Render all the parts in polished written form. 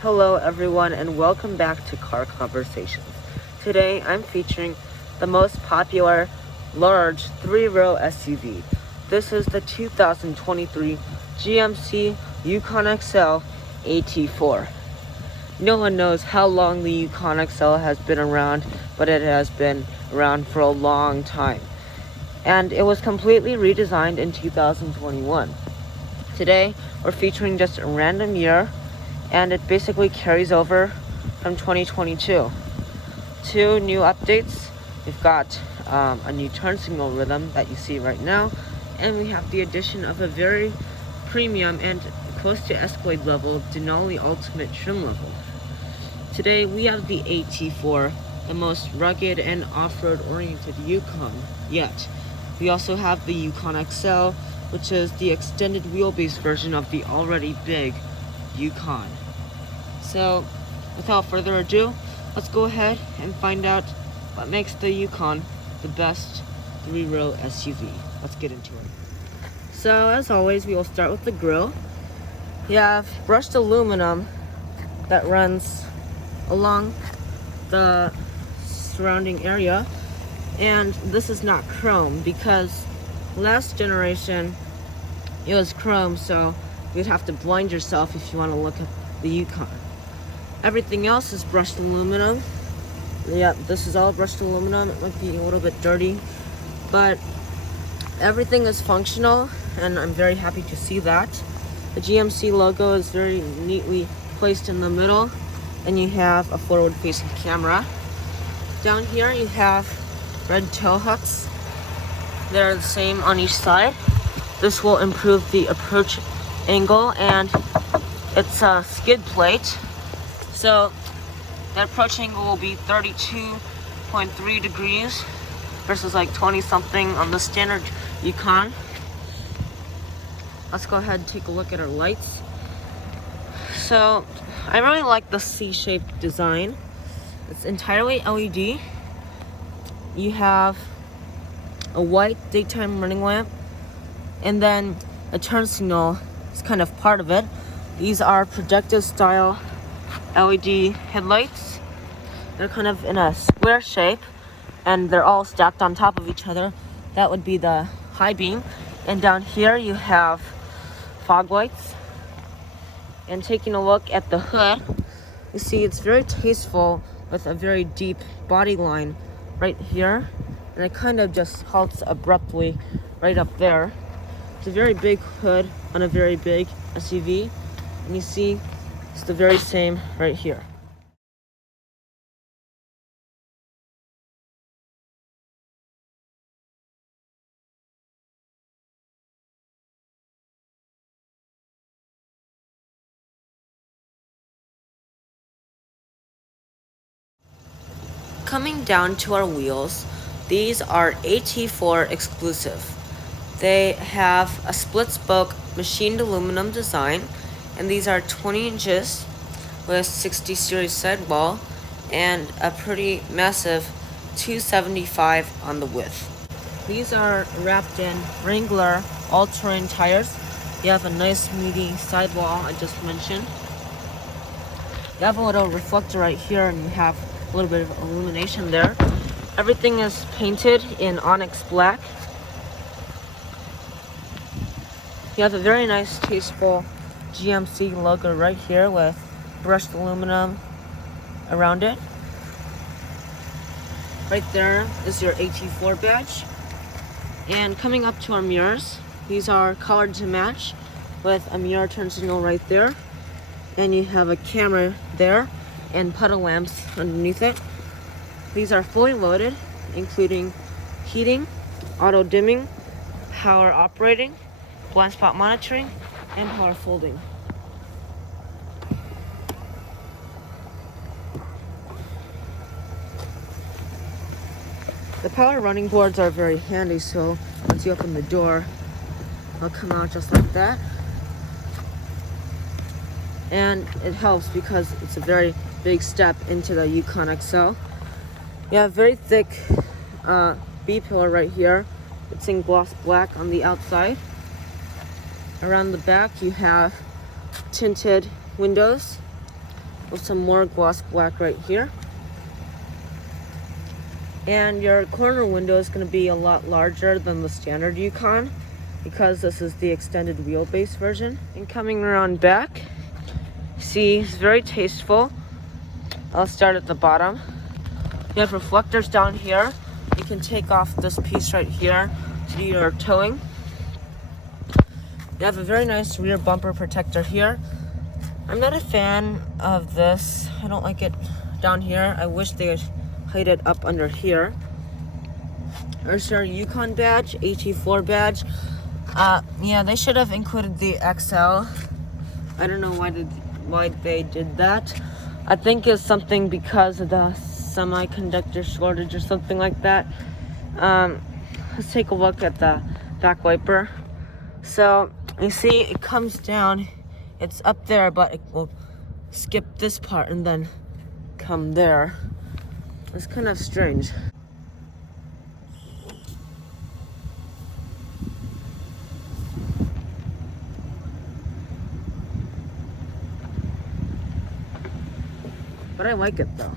Hello everyone and welcome back to Car Conversations. Today I'm featuring the most popular large 3-row SUV. This is the 2023 GMC Yukon XL AT4. No one knows how long the Yukon XL has been around, but it has been around for a long time. And it was completely redesigned in 2021. Today we're featuring just a random year, and it basically carries over from 2022. Two new updates. We've got a new turn signal rhythm that you see right now, and we have the addition of a very premium and close to Escalade level Denali Ultimate trim level. Today we have the AT4, the most rugged and off-road oriented Yukon yet. We also have the Yukon XL, which is the extended wheelbase version of the already big Yukon. So, without further ado, let's go ahead and find out what makes the Yukon the best 3-row SUV. Let's get into it. So, as always, we will start with the grille. You have brushed aluminum that runs along the surrounding area, and this is not chrome because last generation it was chrome, so you'd have to blind yourself if you want to look at the Yukon. Everything else is brushed aluminum. Yeah, this is all brushed aluminum. It might be a little bit dirty, but everything is functional, and I'm very happy to see that. The GMC logo is very neatly placed in the middle, and you have a forward-facing camera. Down here you have red tow hooks. They're the same on each side. This will improve the approach angle, and it's a skid plate. So the approach angle will be 32.3 degrees versus like 20 something on the standard Yukon. Let's go ahead and take a look at our lights. So I really like the C-shaped design. It's entirely LED. You have a white daytime running lamp, and then a turn signal is kind of part of it. These are projective style LED headlights. They're kind of in a square shape, and they're all stacked on top of each other. That would be the high beam. And down here you have fog lights. And taking a look at the hood, you see it's very tasteful with a very deep body line right here, and it kind of just halts abruptly right up there. It's a very big hood on a very big SUV, and you see it's the very same right here. Coming down to our wheels, these are AT4 exclusive. They have a split spoke machined aluminum design, and these are 20 inches with 60 series sidewall and a pretty massive 275 on the width. These are wrapped in Wrangler all-terrain tires. You have a nice meaty sidewall I just mentioned. You have a little reflector right here, and you have a little bit of illumination there. Everything is painted in onyx black. You have a very nice, tasteful GMC logo right here with brushed aluminum around it. Right there is your AT4 badge. And coming up to our mirrors, these are colored to match with a mirror turn signal right there. And you have a camera there and puddle lamps underneath it. These are fully loaded, including heating, auto dimming, power operating, blind spot monitoring, and power folding. The power running boards are very handy, so once you open the door, they'll come out just like that. And it helps because it's a very big step into the Yukon XL. You have very thick B-pillar right here. It's in gloss black on the outside. Around the back you have tinted windows with some more gloss black right here. And your corner window is going to be a lot larger than the standard Yukon because this is the extended wheelbase version. And coming around back, see, it's very tasteful. I'll start at the bottom. You have reflectors down here. You can take off this piece right here to do your towing. You have a very nice rear bumper protector here. I'm not a fan of this. I don't like it down here. I wish they would height it up under here. There's your Yukon badge, AT4 badge. Yeah, they should have included the XL. I don't know why they did that. I think it's something because of the semiconductor shortage or something like that. Let's take a look at the back wiper. So you see it comes down, it's up there, but it will skip this part and then come there. It's kind of strange. But I like it though.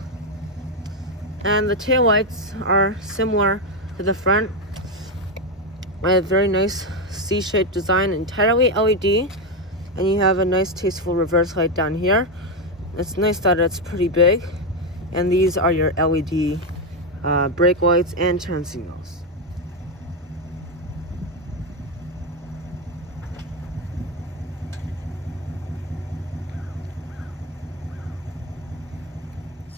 And the taillights are similar to the front. A very nice C-shaped design, entirely LED. And you have a nice tasteful reverse light down here. It's nice that it's pretty big. And these are your LED brake lights and turn signals.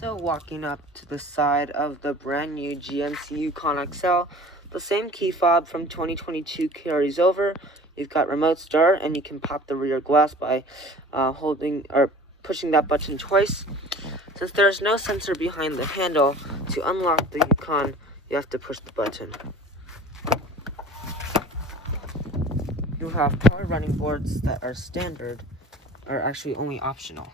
So walking up to the side of the brand new GMC Yukon XL, the same key fob from 2022 carries over. You've got remote start, and you can pop the rear glass by holding or pushing that button twice. Since there's no sensor behind the handle, to unlock the Yukon, you have to push the button. You have power running boards that are standard, are actually only optional.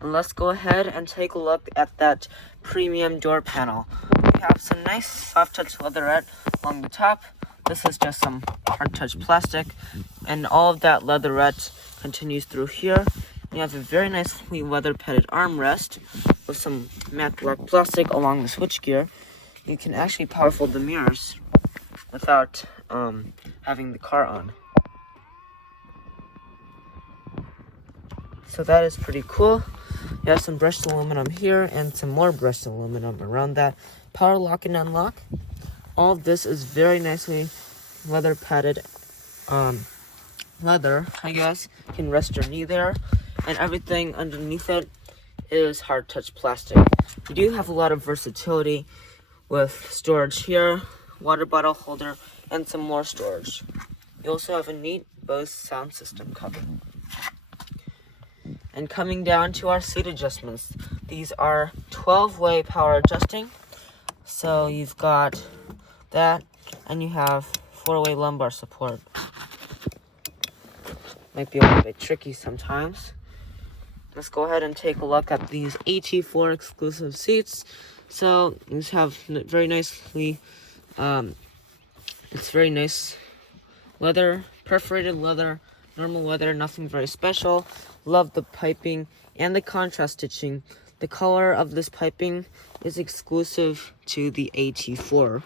And let's go ahead and take a look at that premium door panel. We have some nice soft touch leatherette along the top. This is just some hard touch plastic, and all of that leatherette continues through here. You have a very nicely leather padded armrest with some matte black plastic along the switchgear. You can actually power fold the mirrors without having the car on. So that is pretty cool. You have some brushed aluminum here and some more brushed aluminum around that. Power lock and unlock. All of this is very nicely leather padded leather, I guess. You can rest your knee there. And everything underneath it is hard touch plastic. You do have a lot of versatility with storage here, water bottle holder, and some more storage. You also have a neat Bose sound system cover. And coming down to our seat adjustments, these are 12-way power adjusting. So you've got that, and you have 4-way lumbar support. Might be a little bit tricky sometimes. Let's go ahead and take a look at these AT4 exclusive seats. So these have very nicely, it's very nice leather, perforated leather, normal leather, nothing very special. Love the piping and the contrast stitching. The color of this piping is exclusive to the AT4.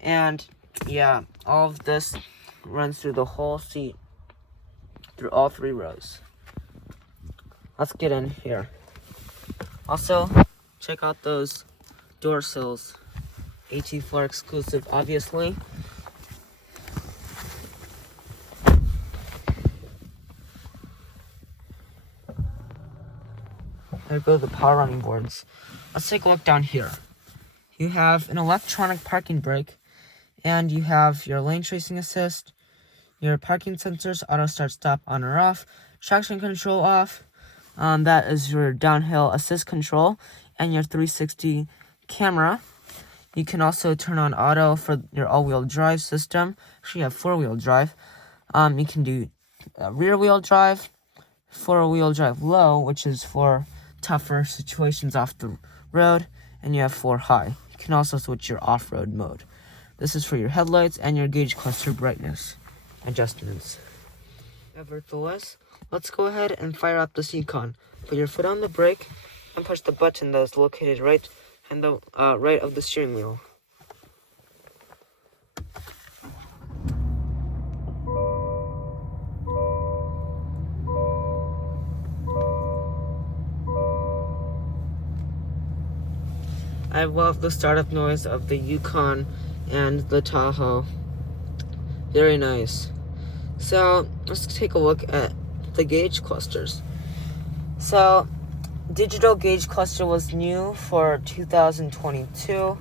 And yeah, all of this runs through the whole seat, through all 3 rows. Let's get in here. Also, check out those door sills. AT4 exclusive, obviously. There go the power running boards. Let's take a look down here. You have an electronic parking brake, and you have your lane tracing assist, your parking sensors, auto start stop on or off, traction control off. That is your downhill assist control, and your 360 camera. You can also turn on auto for your all-wheel drive system. Actually, you have 4-wheel drive. You can do rear-wheel drive, 4-wheel drive low, which is for tougher situations off the road, and you have 4 high. You can also switch your off-road mode. This is for your headlights and your gauge cluster brightness adjustments. Nevertheless, let's go ahead and fire up this Yukon. Put your foot on the brake and push the button that is located right of the steering wheel. I love the startup noise of the Yukon and the Tahoe. Very nice. So let's take a look at the gauge clusters. So digital gauge cluster was new for 2022,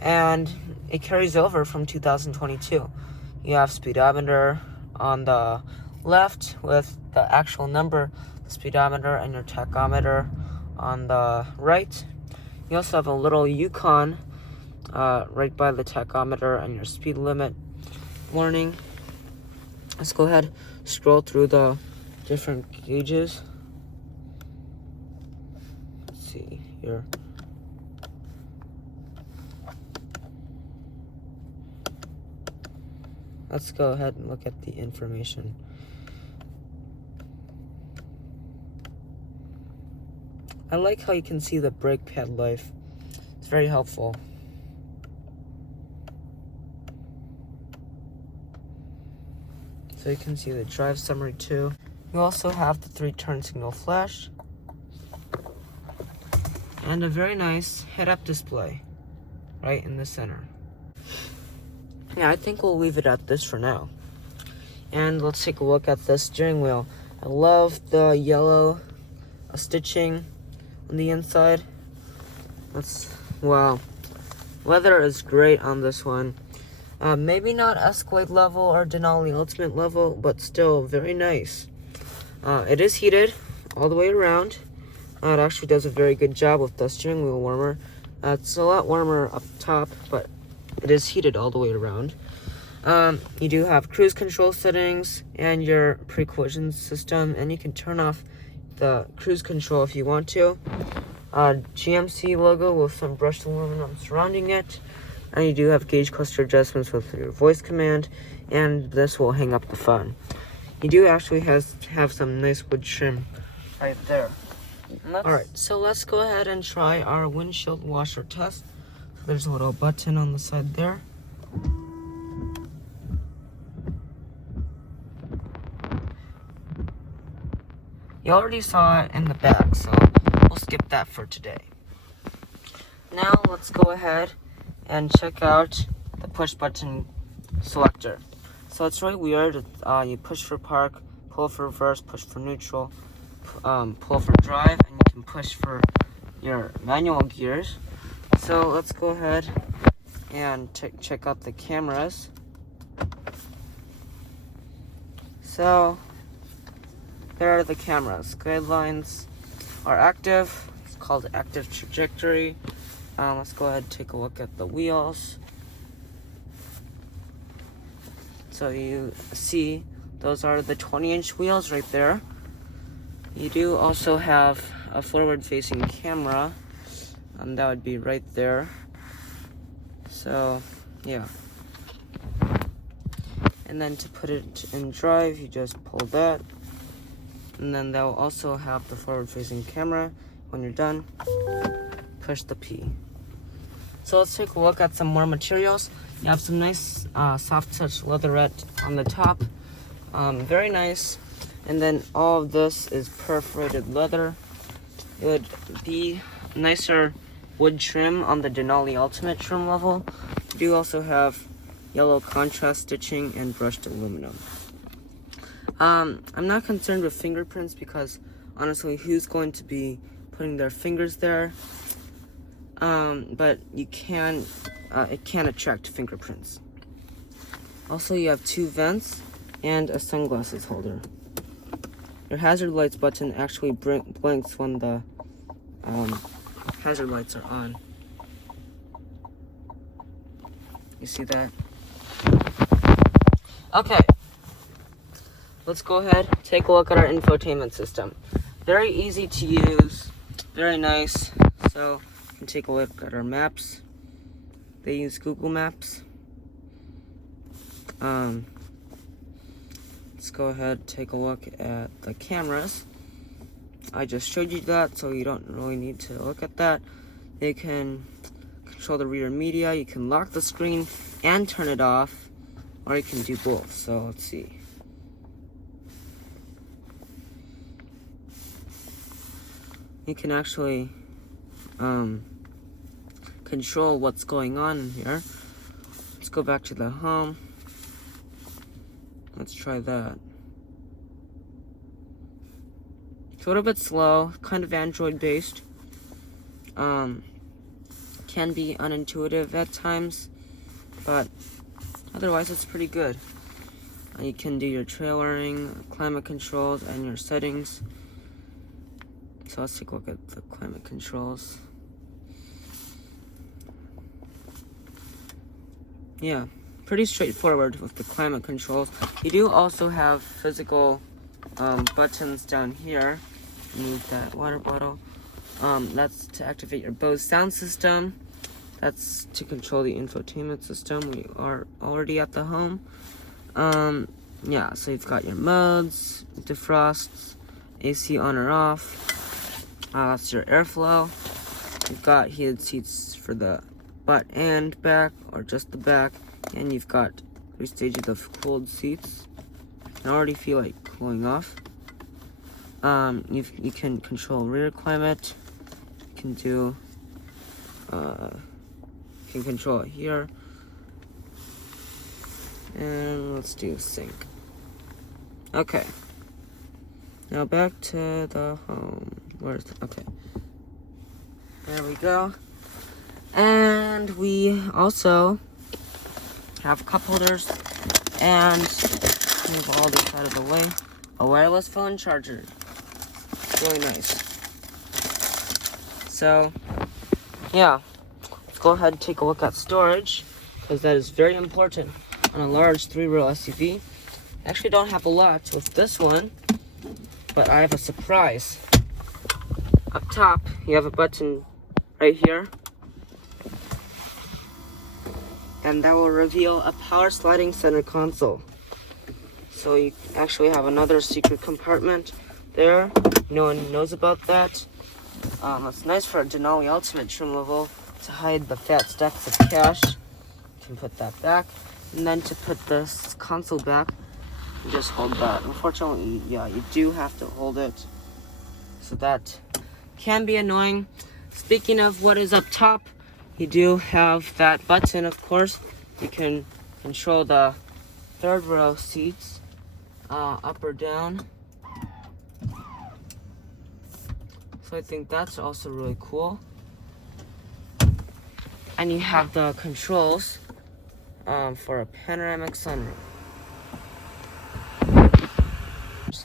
and it carries over from 2022. You have speedometer on the left with the actual number, the speedometer, and your tachometer on the right. You also have a little Yukon right by the tachometer and your speed limit warning. Let's go ahead, scroll through the different gauges. Let's see here. Let's go ahead and look at the information. I like how you can see the brake pad life. It's very helpful. So you can see the drive summary too. You also have the 3-turn signal flash and a very nice head-up display right in the center. Yeah, I think we'll leave it at this for now. And let's take a look at the steering wheel. I love the yellow stitching on the inside. Wow. Leather is great on this one. Maybe not Escalade level or Denali Ultimate level, but still very nice. It is heated all the way around. It actually does a very good job with the steering wheel warmer. It's a lot warmer up top, but it is heated all the way around. You do have cruise control settings and your pre-collision system, and you can turn off the cruise control if you want to. GMC logo with some brushed aluminum surrounding it, and you do have gauge cluster adjustments with your voice command, and this will hang up the phone. You do actually have some nice wood trim right there. Alright, so let's go ahead and try our windshield washer test. So there's a little button on the side there. You already saw it in the back, so we'll skip that for today. Now let's go ahead and check out the push button selector. So it's really weird. You push for park, pull for reverse, push for neutral, pull for drive, and you can push for your manual gears. So let's go ahead and check out the cameras. So there are the cameras. Guidelines are active. It's called active trajectory. Let's go ahead and take a look at the wheels. So you see those are the 20-inch wheels right there. You do also have a forward-facing camera, and that would be right there. So yeah. And then to put it in drive, you just pull that. And then that will also have the forward-facing camera. When you're done, push the P. So let's take a look at some more materials. You have some nice soft touch leatherette on the top. Very nice. And then all of this is perforated leather. It would be nicer wood trim on the Denali Ultimate trim level. You do also have yellow contrast stitching and brushed aluminum. I'm not concerned with fingerprints because honestly, who's going to be putting their fingers there? But you can, it can attract fingerprints. Also, you have 2 vents and a sunglasses holder. Your hazard lights button actually blinks when the hazard lights are on. You see that? Okay. Let's go ahead, take a look at our infotainment system. Very easy to use, very nice. So you can take a look at our maps. They use Google Maps. Let's let's go ahead and take a look at the cameras. I just showed you that, so you don't really need to look at that. You can control the rear media, you can lock the screen and turn it off, or you can do both. So let's see. You can actually control what's going on in here. Let's go back to the home. Let's try that. It's a little bit slow, kind of Android based. Can be unintuitive at times, but otherwise it's pretty good. You can do your trailering, climate controls, and your settings. So let's take a look at the climate controls. Yeah, pretty straightforward with the climate controls. You do also have physical buttons down here. Move that water bottle. That's to activate your Bose sound system. That's to control the infotainment system. We are already at the home. Yeah, so you've got your modes, defrosts, AC on or off. That's your airflow. You've got heated seats for the butt and back, or just the back. And you've got 3 stages of cooled seats. I already feel like cooling off. You can control rear climate. You can do, you can control it here. And let's do sync. Okay. Now back to the home. Okay. There we go. And we also have cup holders, and move all this out of the way. A wireless phone charger. Really nice. So, yeah. Let's go ahead and take a look at storage, because that is very important on a large 3-row SUV. I actually don't have a lot with this one, but I have a surprise. Up top, you have a button right here, and that will reveal a power sliding center console. So you actually have another secret compartment there. No one knows about that. It's nice for a Denali Ultimate trim level to hide the fat stacks of cash. You can put that back, and then to put this console back, you just hold that. Unfortunately, yeah, you do have to hold it, so that can be annoying. Speaking of what is up top, you do have that button, of course. You can control the 3rd row seats, up or down. So I think that's also really cool. And you have the controls for a panoramic sunroof.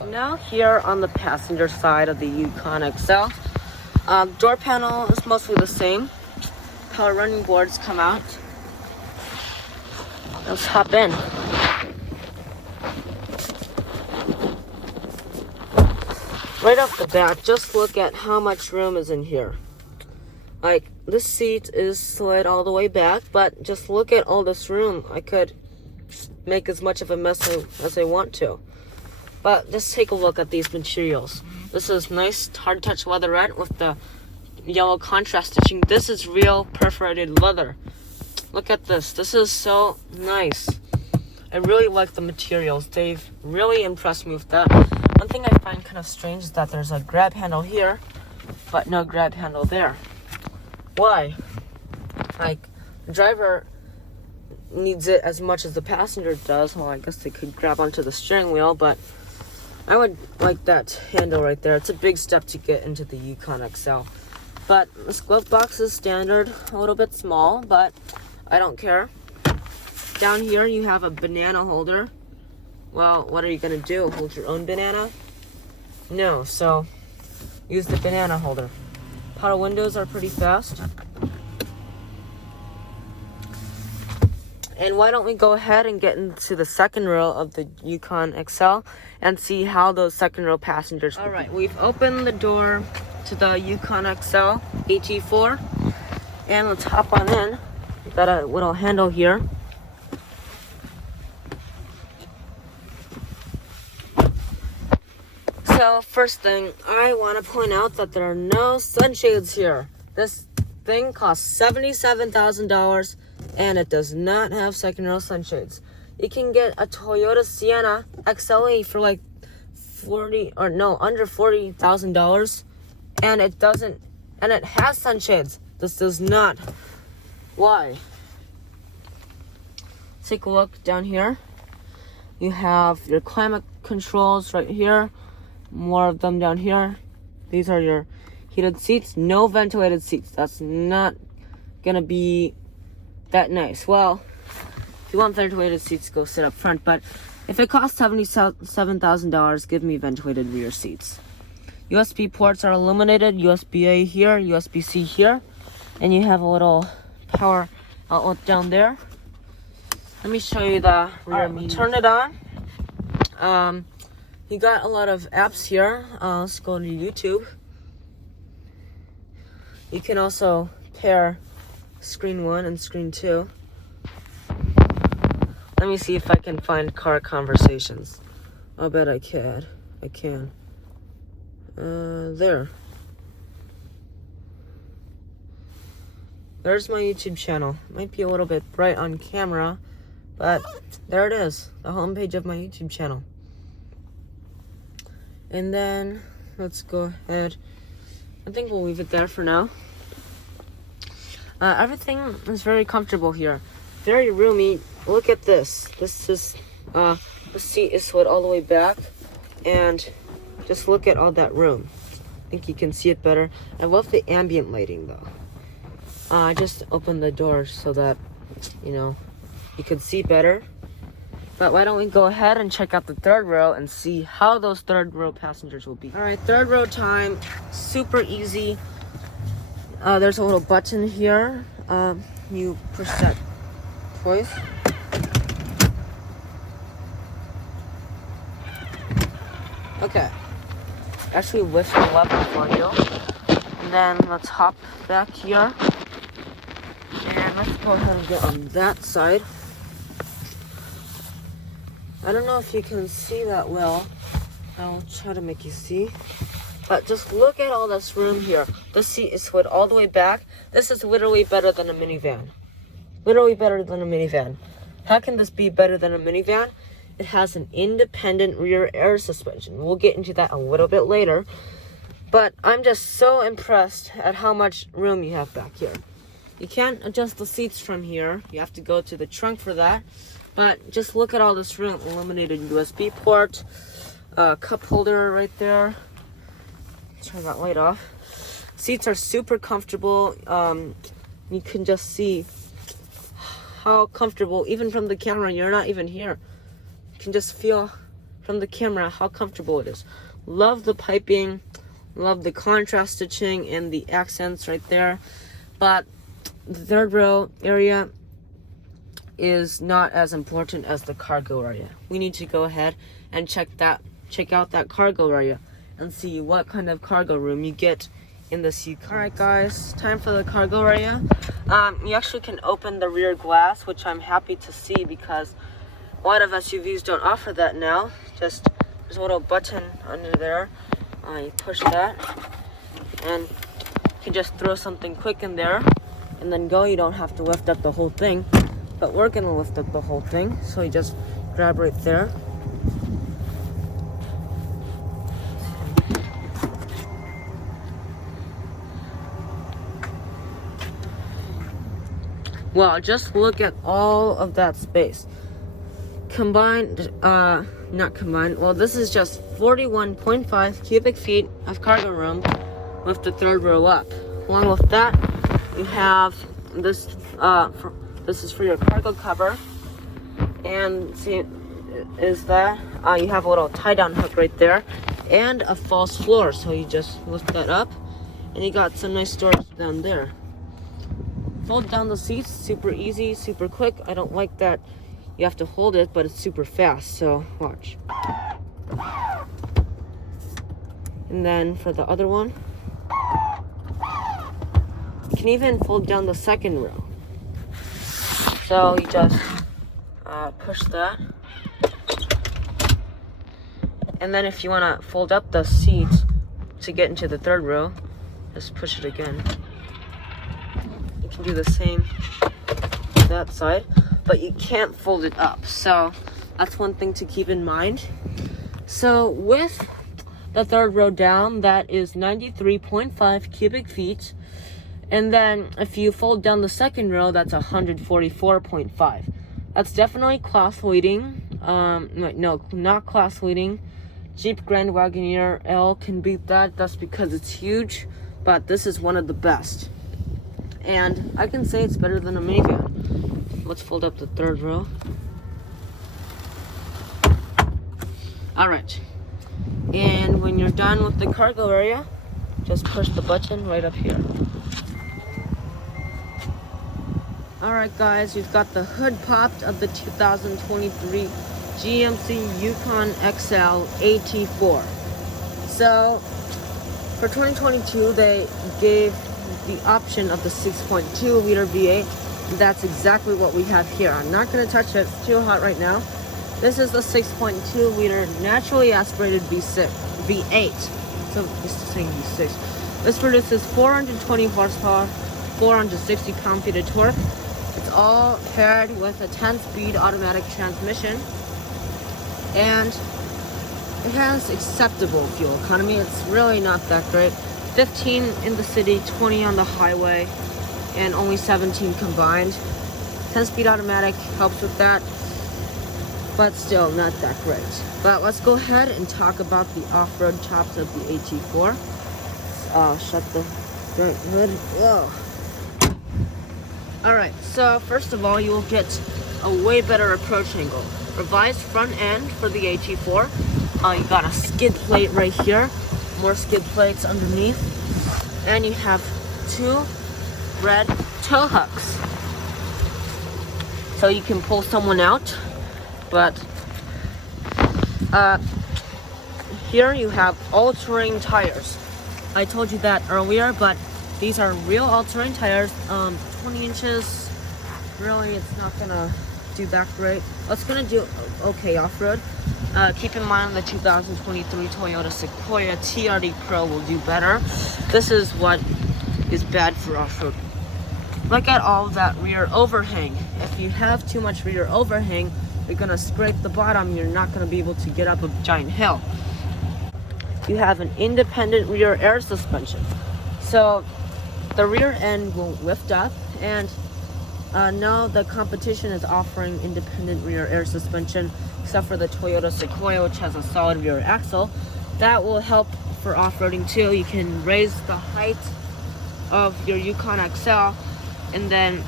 Now here on the passenger side of the Yukon XL, door panel is mostly the same. Power running boards come out. Let's hop in. Right off the bat, just look at how much room is in here. Like, this seat is slid all the way back, but just look at all this room. I could make as much of a mess as I want to. But just take a look at these materials. This is nice hard touch leatherette with the yellow contrast stitching. This is real perforated leather. Look at this. This is so nice. I really like the materials. They've really impressed me with that. One thing I find kind of strange is that there's a grab handle here, but no grab handle there. Why? Like, the driver needs it as much as the passenger does. Well, I guess they could grab onto the steering wheel, but I would like that handle right there. It's a big step to get into the Yukon XL. But this glove box is standard, a little bit small, but I don't care. Down here you have a banana holder. Well, what are you gonna do? Hold your own banana? No, so use the banana holder. Power windows are pretty fast. And why don't we go ahead and get into the 2nd row of the Yukon XL and see how those 2nd row passengers. All right, we've opened the door to the Yukon XL AT4, and let's hop on in. We've got a little handle here. So first thing, I want to point out that there are no sunshades here. This thing costs $77,000 and it does not have second row sunshades. You can get a Toyota Sienna XLE for like under $40,000, and it doesn't, and it has sunshades. This does not. Why? Take a look down here. You have your climate controls right here. More of them down here. These are your heated seats. No ventilated seats. That's not gonna be that nice. Well, if you want ventilated seats, go sit up front. But if it costs $77,000, give me ventilated rear seats. USB ports are illuminated. USB-A here, USB-C here. And you have a little power outlet down there. Let me show you the rear mirror. Turn it on. You got a lot of apps here. Let's go to YouTube. You can also pair screen 1 and screen 2. Let me see if I can find car conversations. I'll bet I can. There. There's my YouTube channel. Might be a little bit bright on camera, but there it is, the homepage of my YouTube channel. And then let's go ahead. I think we'll leave it there for now. Everything is very comfortable here. Very roomy. Look at this. This is the seat is slid all the way back, and just look at all that room. I think you can see it better. I love the ambient lighting though. I just opened the door so that you could see better. But why don't we go ahead and check out the third row and see how those third row passengers will be. All right, third row time, super easy. There's a little button here. You push that twice. Okay. Actually lift the lever for you. And then let's hop back here. And let's go ahead and get on that side. I don't know if you can see that well. I'll try to make you see. But just look at all this room here. This seat is slid all the way back. This is literally better than a minivan. Literally better than a minivan. How can this be better than a minivan? It has an independent rear air suspension. We'll get into that a little bit later. But I'm just so impressed at how much room you have back here. You can't adjust the seats from here. You have to go to the trunk for that. But just look at all this room. Illuminated USB port, cup holder right there. Turn that light off. Seats are super comfortable. You can just see how comfortable, even from the camera, you're not even here. You can just feel from the camera how comfortable it is. Love the piping, love the contrast stitching and the accents right there. But the third row area is not as important as the cargo area. We need to go ahead and check out that cargo area and see what kind of cargo room you get in this Yukon. Alright guys, time for the cargo area. You actually can open the rear glass, which I'm happy to see because a lot of SUVs don't offer that now. Just there's a little button under there. You push that and you can just throw something quick in there and then go. You don't have to lift up the whole thing, but we're gonna lift up the whole thing, so you just grab right there. Well, just look at all of that space. Not combined, well, this is just 41.5 cubic feet of cargo room with the third row up. Along with that, you have this, this is for your cargo cover. And see, is that, you have a little tie-down hook right there and a false floor. So you just lift that up and you got some nice storage down there. Fold down the seats, super easy, super quick. I don't like that you have to hold it, but it's super fast, so watch. And then for the other one, you can even fold down the second row. So you just push that, And then if you want to fold up the seat to get into the third row, just push it again. You can do the same that side, but you can't fold it up. So that's one thing to keep in mind. So with the third row down, that is 93.5 cubic feet. And then if you fold down the second row, that's 144.5. That's definitely class leading. No, not class leading. Jeep Grand Wagoneer L can beat that. That's because it's huge, but this is one of the best. And I can say it's better than a minivan. Let's fold up the third row. All right. And when you're done with the cargo area, just push the button right up here. Alright guys, we've got the hood popped of the 2023 GMC Yukon XL AT4. So, for 2022, they gave the option of the 6.2 liter V8. And that's exactly what we have here. I'm not going to touch it, it's too hot right now. This is the 6.2 liter naturally aspirated V8. So, used to saying V6. This produces 420 horsepower, 460 pound-feet of torque. It's all paired with a 10-speed automatic transmission, and it has acceptable fuel economy. It's really not that great. 15 in the city, 20 on the highway, and only 17 combined. 10-speed automatic helps with that, but still not that great. But let's go ahead and talk about the off-road chops of the AT4. Shut the front hood. Whoa. Alright, so first of all, you will get a way better approach angle. Revised front end for the AT4. You got a skid plate right here. More skid plates underneath. And you have two red tow hooks. So you can pull someone out. But here you have all-terrain tires. I told you that earlier, but these are real all-terrain tires. 20 inches, really it's not gonna do that great. It's gonna do okay off-road. Keep in mind the 2023 Toyota Sequoia TRD Pro will do better. This is what is bad for off-road. Look at all that rear overhang. If you have too much rear overhang, you're gonna scrape the bottom. You're not gonna be able to get up a giant hill. You have an independent rear air suspension. So the rear end will lift up, and now the competition is offering independent rear air suspension, except for the Toyota Sequoia, which has a solid rear axle. That will help for off-roading too. You can raise the height of your Yukon XL, and then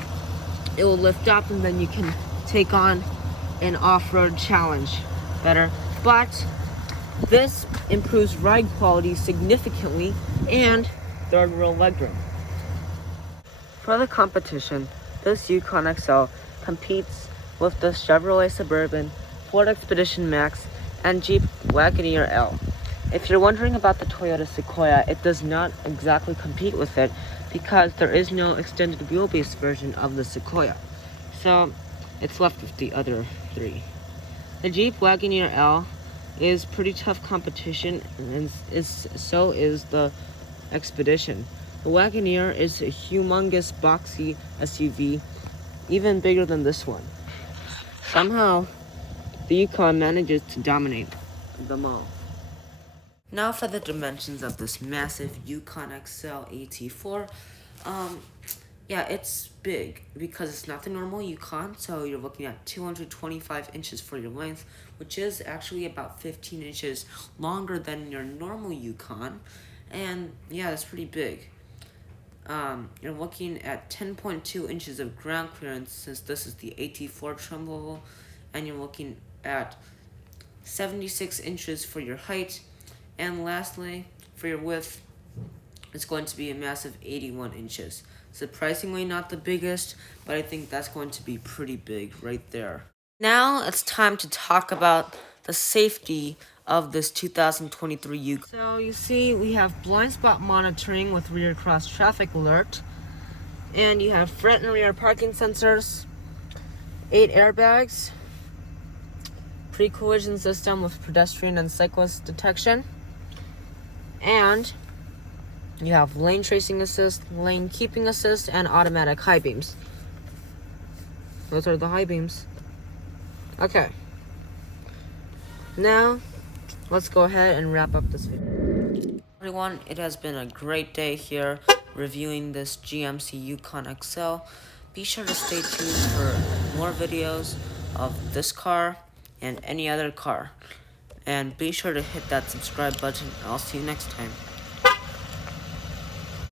it will lift up, and then you can take on an off-road challenge better. But this improves ride quality significantly and third row legroom. For the competition, this Yukon XL competes with the Chevrolet Suburban, Ford Expedition Max, and Jeep Wagoneer L. If you're wondering about the Toyota Sequoia, it does not exactly compete with it because there is no extended wheelbase version of the Sequoia. So it's left with the other three. The Jeep Wagoneer L is pretty tough competition, and so is the Expedition. The Wagoneer is a humongous boxy SUV, even bigger than this one. Somehow, the Yukon manages to dominate them all. Now for the dimensions of this massive Yukon XL AT4. Yeah, it's big because it's not the normal Yukon, so you're looking at 225 inches for your length, which is actually about 15 inches longer than your normal Yukon. And yeah, that's pretty big. You're looking at 10.2 inches of ground clearance since this is the AT4 trim level, and you're looking at 76 inches for your height, and lastly, for your width, it's going to be a massive 81 inches. Surprisingly not the biggest, but I think that's going to be pretty big right there. Now it's time to talk about the safety of this 2023 Yukon. So you see we have blind spot monitoring with rear cross traffic alert, and you have front and rear parking sensors, 8 airbags, pre-collision system with pedestrian and cyclist detection. And you have lane tracing assist, lane keeping assist, and automatic high beams. Those are the high beams. Okay. Now, let's go ahead and wrap up this video. Everyone, it has been a great day here reviewing this GMC Yukon XL. Be sure to stay tuned for more videos of this car and any other car. And be sure to hit that subscribe button. I'll see you next time.